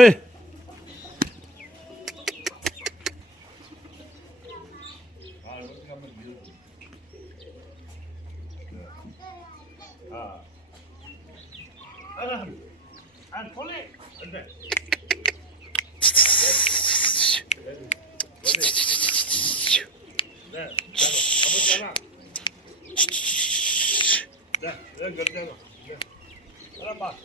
헤이. 아, 이렇게 한번 밀어줘. 아, 아, 돌리. 안 돼. 네, 잡아. 네, 그렇잖아. 네, 하나 봐.